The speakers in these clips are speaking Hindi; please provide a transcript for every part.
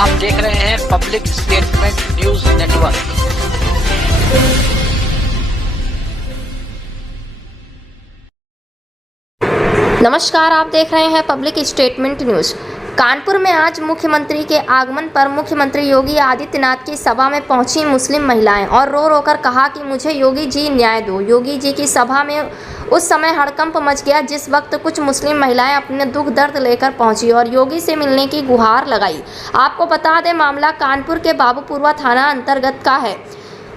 आप देख रहे हैं पब्लिक स्टेटमेंट न्यूज नेटवर्क। नमस्कार, आप देख रहे हैं पब्लिक स्टेटमेंट न्यूज। कानपुर में आज मुख्यमंत्री के आगमन पर मुख्यमंत्री योगी आदित्यनाथ की सभा में पहुंची मुस्लिम महिलाएं और रो रो कर कहा कि मुझे योगी जी न्याय दो। योगी जी की सभा में उस समय हड़कंप मच गया जिस वक्त कुछ मुस्लिम महिलाएं अपने दुख दर्द लेकर पहुंची और योगी से मिलने की गुहार लगाई। आपको बता दें, मामला कानपुर के बाबूपुरवा थाना अंतर्गत का है।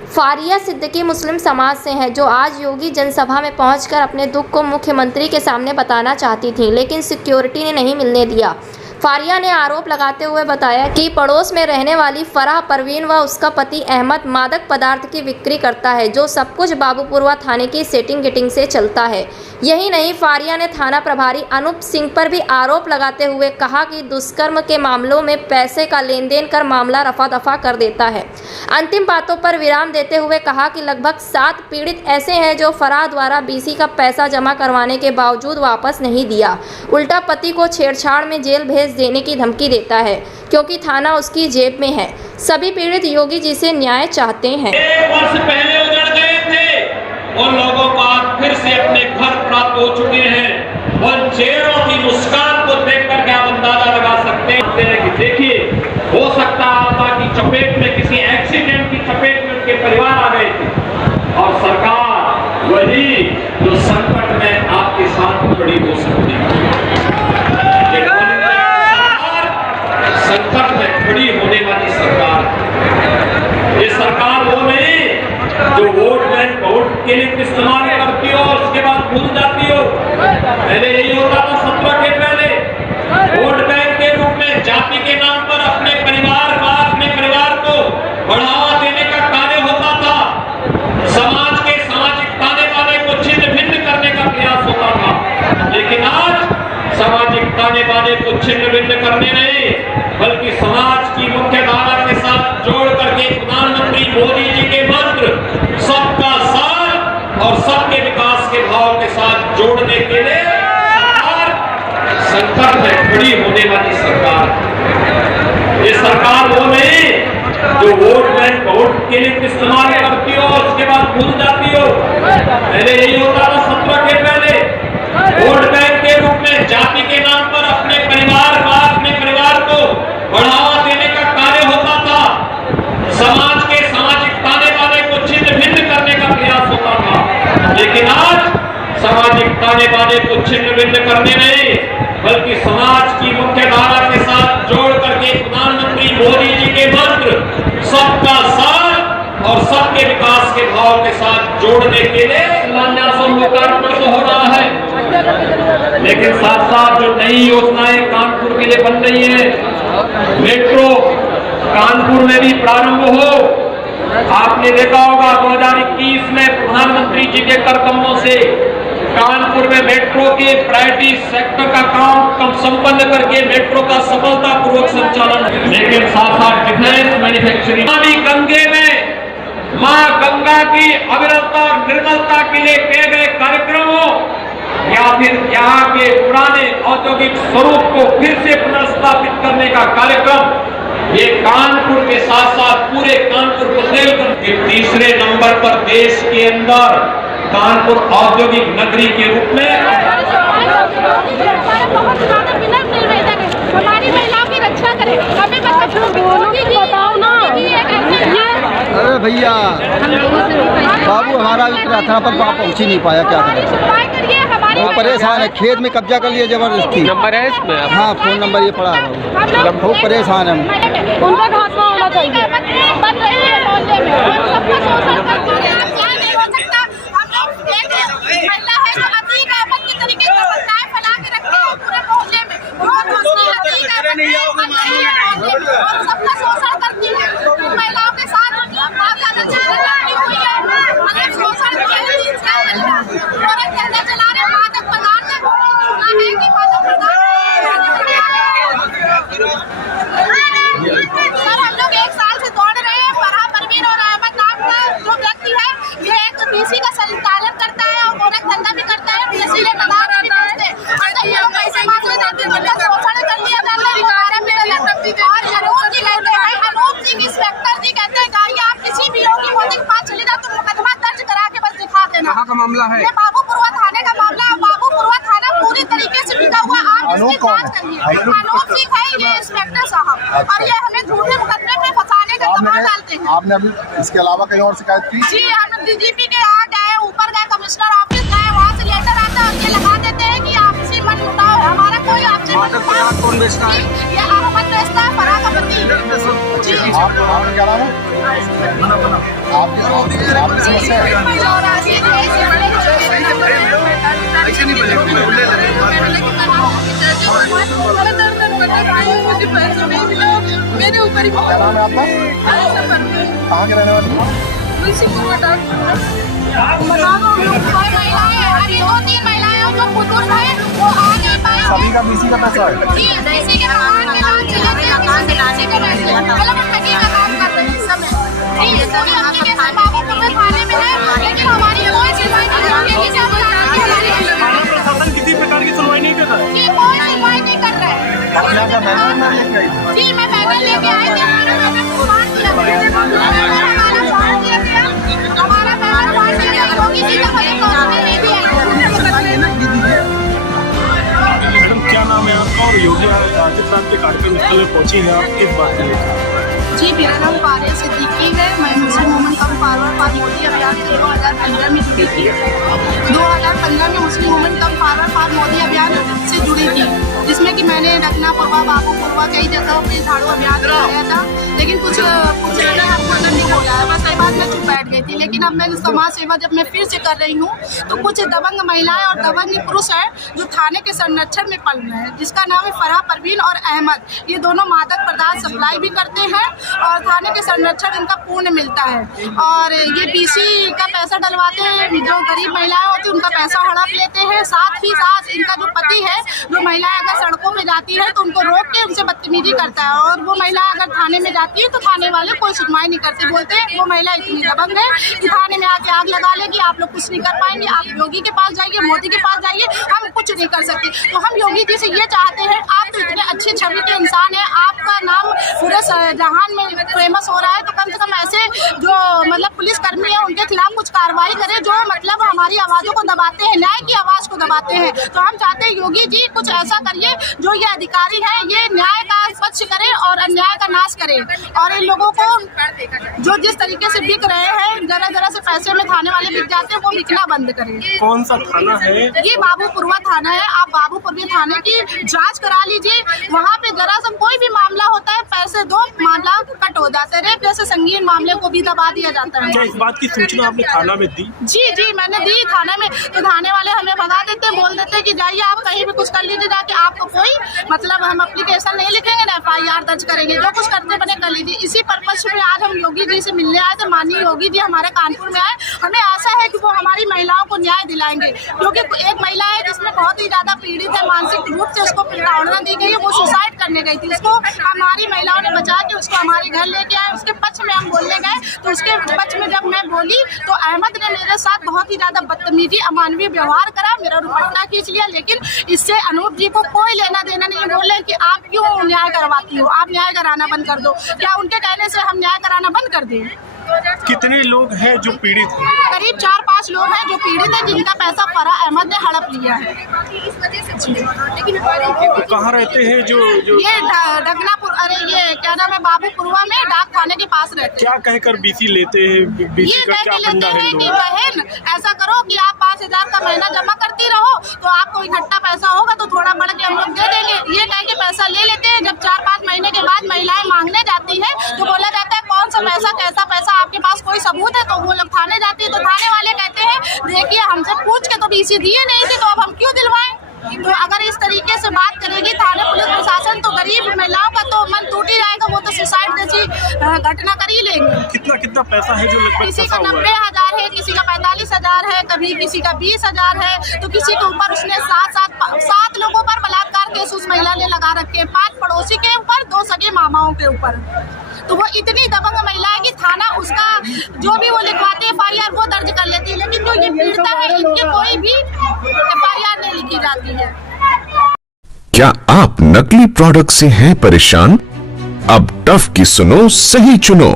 फारिया सिद्दीकी मुस्लिम समाज से हैं, जो आज योगी जनसभा में पहुंचकर अपने दुख को मुख्यमंत्री के सामने बताना चाहती थीं, लेकिन सिक्योरिटी ने नहीं मिलने दिया। फारिया ने आरोप लगाते हुए बताया कि पड़ोस में रहने वाली फराह परवीन व उसका पति अहमद मादक पदार्थ की बिक्री करता है, जो सब कुछ बाबूपुरवा थाने की सेटिंग गिटिंग से चलता है। यही नहीं, फारिया ने थाना प्रभारी अनूप सिंह पर भी आरोप लगाते हुए कहा कि दुष्कर्म के मामलों में पैसे का लेन देन कर मामला रफा दफा कर देता है। अंतिम बातों पर विराम देते हुए कहा कि लगभग 7 पीड़ित ऐसे हैं जो फराह द्वारा बीसी का पैसा जमा करवाने के बावजूद वापस नहीं दिया, उल्टा पति को छेड़छाड़ में जेल भेज देने की धमकी देता है, क्योंकि थाना उसकी जेब में है। सभी पीड़ित योगी जी से न्याय चाहते हैं। 1 वर्ष पहले उजड़ गए थे, उन लोगों को आज फिर से अपने घर प्राप्त हो चुके हैं। उन चेहरों की मुस्कान को देखकर क्या अंदाजा लगा सकते हैं कि देखिए, हो सकता है आपदा की चपेट में, किसी एक्सीडेंट की चपेट में उनके परिवार आ गए थे और सरकार वही जो संकट में आपके साथ खड़ी हो सकती है। संकट में खड़ी होने वाली सरकार, ये सरकार वो नहीं जो वोट बैंक वोट के लिए इस्तेमाल करती हो और उसके बाद भूल जाती हो। पहले यही होता था 17 के पहले, वोट बैंक के रूप में जाति के नाम पर अपने परिवार को बढ़ावा देने का कार्य होता था। समाज के सामाजिक ताने बाने को छिन्न भिन्न करने का प्रयास होता था। लेकिन आज सामाजिक ताने बाने को छिन्न भिन्न करने नहीं, बल्कि समाज की मुख्य धारा के साथ जोड़ करके प्रधानमंत्री मोदी जी के मंत्र सबका साथ और सबके विकास के भाव के साथ जोड़ने के लिए सरकार संकट में खड़ी होने वाली सरकार। ये सरकार वो नहीं जो वोट बैंक वोट के लिए इस्तेमाल करती हो और उसके बाद भूल जाती हो। पहले यही होता था 17 के पहले, वोट बैंक के रूप में जाति के नाम पर अपने परिवार को बढ़ावा देने का कार्य होता था। समाज के सामाजिक ताने बाने को छिन्न भिन्न करने का प्रयास होता था। लेकिन आज सामाजिक ताने बाने को छिन्न भिन्न करने नहीं, बल्कि समाज की मुख्य धारा के साथ जोड़ करके प्रधानमंत्री मोदी जी के मंत्र सबका साथ और सबके विकास के भाव के साथ जोड़ने के लिए लोकार्पण तो हो रहा है, लेकिन साथ साथ जो नई योजनाएं कानपुर के लिए बन रही है, मेट्रो कानपुर में भी प्रारंभ हो। आपने देखा होगा 2021 में प्रधानमंत्री जी के कर कदमों से कानपुर में मेट्रो के प्रायोरिटी सेक्टर का काम संपन्न करके मेट्रो का सफलतापूर्वक संचालन। लेकिन साथ साथ डिफेंस मैन्युफैक्चरिंग, गंगे में मां गंगा की अविरलता और निर्मलता के लिए किए गए कार्यक्रमों या फिर यहाँ के पुराने औद्योगिक स्वरूप को फिर से पुनर्स्थापित करने का कार्यक्रम, ये कानपुर के साथ साथ पूरे कानपुर बुंदेलखंड के 3रे नंबर पर देश के अंदर कानपुर औद्योगिक नगरी के रूप में। हमारी महिलाओं की रक्षा करें, हमें बताओ ना। अरे भैया, बाबू हमारा भी प्रार्थना पर वहाँ पहुँच ही नहीं पाया, क्या करें। वो परेशान है, खेत में कब्जा कर लिया जबरदस्ती। नंबर है इसमें? हाँ, फोन नंबर ये पड़ा है। बहुत परेशान है हम। उनका घासमा होना चाहिए। सर, हम लोग 1 साल से दौड़ रहे हैं। फराह परवीन और अहमद नाम का जो व्यक्ति है मामला है? ये बाबूपुरवा थाने का मामला है। बाबूपुरवा थाना पूरी तरीके से बिका हुआ। आप इसकी जांच करिए। अनूप सिंह है ये इंस्पेक्टर साहब, और ये हमें झूठे मुकदमे में फंसाने का दबाव डालते हैं। आपने अभी इसके अलावा कहीं और शिकायत की? जी, हम डीजीपी के यहाँ गए, ऊपर गए, कमिश्नर ऑफिस गए, वहाँ से लेटर आता है, ये लगा देते हैं कि आपसी मन मुटाव है। हमारा कोई आपसी मन मुटाव कौन बेचता है? ये अहमद बेचता है, फराह का पति। जी, आपका क्या नाम है? आपकी समस्या है? ऐसे नहीं बनेगा, बोलने मेरे ऊपर ही क्या नाम है आपका? कहाँ के रहने वाले? अभी 2-3 महिलाएं जो बुजुर्ग है वो आ नहीं पाए। सभी का बीसी का पैसा है? जी, बीसी के मकान के नाम से मतलब हम ठगी का काम कर रहे हैं इस समय। जी, पूरी एप्लीकेशन बाबूपुरवा थाने में है, लेकिन हमारी कोई सुनवाई नहीं हो रही है। थाना प्रशासन किसी प्रकार की सुनवाई नहीं कर रहा है। जी, कोई सुनवाई नहीं कर रहा है। अपना क्या बैनर लेके आई? जी, मैं बैनर लेके आई थी, मैंने फॉर्म दिया गया। हमारा बैनर फाड़ दिया गया। योगी जी का हमें कॉपी नहीं दिया। मैडम क्या नाम है आपका और योगी आदित्यनाथ के कार्यक्रम स्थल में पहुंची है आप किस बात के लिए? जी, मेरा नाम पारिया सिद्दीकी है। मैं Muslim women come forward for Modi अभियान से 2015 में जुड़ी थी। 2015 में Muslim women come forward for Modi अभियान से जुड़ी थी, जिसमें कि मैंने रखनापुरवा, बाबूपुरवा कई जगहों पे झाड़ू अभियान चलाया था, लेकिन कुछ हमको नहीं हो गया है। बस ये बात मैं चुप बैठ गई थी। लेकिन अब मैं समाज सेवा जब मैं फिर से कर रही हूँ, तो कुछ दबंग महिलाएं और दबंग पुरुष हैं जो थाने के संरक्षण में पल रहे हैं, जिसका नाम है फराह परवीन और अहमद। ये दोनों मादक पदार्थ सप्लाई भी करते हैं और थाने के संरक्षण इनका पूर्ण मिलता है। और ये बीसी का पैसा डलवाते हैं, जो गरीब महिलाएं होती हैं उनका पैसा हड़प लेते हैं। साथ ही साथ इनका जो पति है, जो महिलाएं अगर सड़कों पे जाती है तो उनको रोक के उनसे बदतमीजी करता है, और वो महिला अगर थाने में जाती है तो थाने वाले कोई सुनवाई नहीं करते। बोलते हैं वो महिला इतनी दबंग है कि थाने में आके आग लगा लेगी, आप लोग कुछ नहीं कर पाएंगे, आप योगी के पास जाइए, मोदी के पास जाइए, हम कुछ नहीं कर सकते। तो हम योगी जी से ये चाहते हैं, आप तो इतने अच्छे छवि के इंसान हैं, आपका नाम पूरे जहान में फेमस हो रहा है, तो कम से कम ऐसे जो मतलब पुलिसकर्मी है उनके खिलाफ कुछ कार्रवाई करें, जो मतलब हमारी आवाज़ों को दबाते हैं, न्याय की आवाज़ को दबाते हैं। तो हम चाहते हैं योगी जी कुछ ऐसा करिए, जो ये अधिकारी है ये न्याय का पक्ष करे और अन्याय का नाश करे, और इन लोगों को जो जिस तरीके से बिक रहे हैं, जरा जरा से पैसे में थाने वाले बिक जाते हैं, वो बिकना बंद करें। कौन सा थाना है? ये बाबूपुरवा थाना है। आप बाबूपुरवा थाने की जांच करा लीजिए, वहाँ पे जरा सा कोई भी मामला होता है, पैसे दो मामला कट हो जाता है। रेप जैसे संगीन मामले को भी दबा दिया जाता है। क्या इस बात की सूचना आपने थाना में दी? जी, मैंने दी थाने में, तो थाने वाले हमें भगा देते, बोल देते कि जाइए आप कहीं भी कुछ कर लीजिए जाके, आपको कोई मतलब हम एप्लीकेशन नहीं लिखेंगे, ना FIR दर्ज करेंगे, जो कुछ करते बने कर लीजिए। इसी पर्पज में आज हम योगी जी से मिलने आए थे। माननीय योगी जी हमारे कानपुर में आए, हमें आशा है कि वो हमारी महिलाओं को न्याय दिलाएंगे, क्योंकि एक महिला है जिसमें बहुत ही ज्यादा पीड़ित है, मानसिक रूप से उसको प्रताड़ना दी गई है, वो सुसाइड करने गई थी, उसको हमारी महिलाओं ने बचा के उसको हमारे घर लेके आए। उसके पक्ष में हम बोलने गए, तो उसके पक्ष में जब मैं बोली तो अहमद ने मेरे साथ बहुत ही ज्यादा बदतमीजी, अमानवीय व्यवहार करा, मेरा दुपट्टा खींच लिया। लेकिन इससे अनूप जी को कोई लेना देना नहीं। बोले कि आप क्यों न्याय करवाती हो, आप न्याय कराना बंद कर दो। क्या उनके कहने से हम न्याय कराना बंद कर दें? कितने लोग हैं जो पीड़ित हैं? करीब 4-5 लोग हैं जो पीड़ित हैं, जिनका पैसा फराह अहमद ने हड़प लिया है। कहाँ रहते हैं जो ये ढगनापुर, अरे ये क्या नाम है, बाबूपुरवा में डाक थाने के पास रहते हैं। क्या कहकर बीसी लेते हैं? बीसी ये का कह क्या के लेते फंडा है? हैं कि बहन ऐसा करो कि आप 5,000 का महीना जमा करती रहो, तो आपको इकट्ठा पैसा होगा तो थोड़ा बढ़ के हम लोग दे देंगे। ये कह के पैसा ले लेते हैं। जब 4-5 महीने के बाद महिलाएं मांगने जाती हैं तो बोला जाता है कौन सा पैसा, कैसा पैसा, आपके पास कोई सबूत है? तो वो लोग थाने जाती है, तो थाने वाले कहते हैं देखिए हमसे पूछ के तो बीसी दिए नहीं थे, तो अब हम क्यों दिलवाएं? तो अगर इस तरीके से बात करेगी थाने पुलिस प्रशासन, तो गरीब महिलाओं का तो मन टूट ही जाएगा, वो तो सुसाइड जैसी घटना कर ही लेंगे। कितना पैसा है जो लगभग किसी फंसा का हुआ है? 90,000 है, किसी का 45,000 है, कभी किसी का 20,000 है, तो किसी के ऊपर उसने 7 लोगों पर बलात्कार केस उस महिला ने लगा रखे हैं, 5 पड़ोसी के ऊपर, 2 सगे मामाओं के ऊपर। तो वो इतनी दबंग महिला है कि थाना उसका जो भी वो लिखवाते हैं FIR वो दर्ज कर लेती है, लेकिन जो ये पीड़िता है इनके कोई भी FIR नहीं लिखी जाती है। क्या आप नकली प्रोडक्ट से हैं परेशान? अब टफ की सुनो, सही चुनो।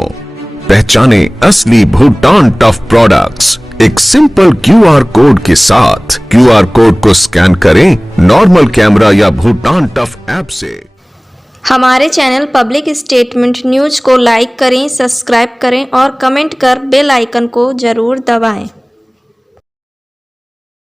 पहचाने असली भूटान टफ प्रोडक्ट्स एक सिंपल QR कोड के साथ। QR कोड को स्कैन करें नॉर्मल कैमरा या भूटान टफ ऐप से। हमारे चैनल पब्लिक स्टेटमेंट न्यूज को लाइक करें, सब्सक्राइब करें और कमेंट कर बेल आइकन को जरूर दबाएं।